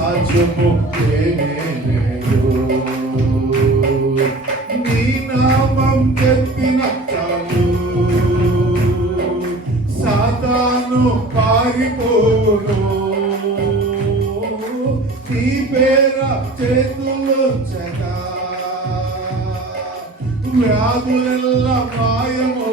సాధ్యము లేదు. నీ నామం చెప్పిన చాలు సాతాను పారిపోను. నీ పేర చేతులుంచగా వ్యాధులెల్ల మాయము.